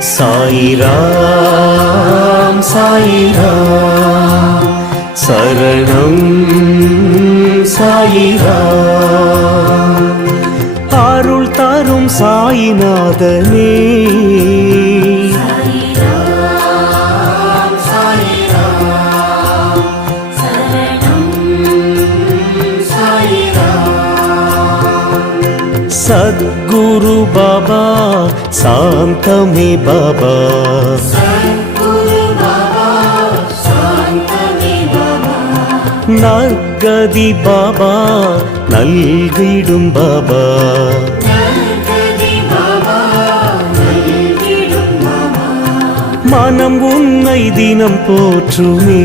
சாயிராம் சாயிராம் சரணம் சாயிராம். அருள் தரும் சாயிநாதனே सद्गुरु बाबा शांतमे बाबा नर्गदि बाबा नल्गिडुम बाबा मनम उन्नै दिनम पोற்றுமே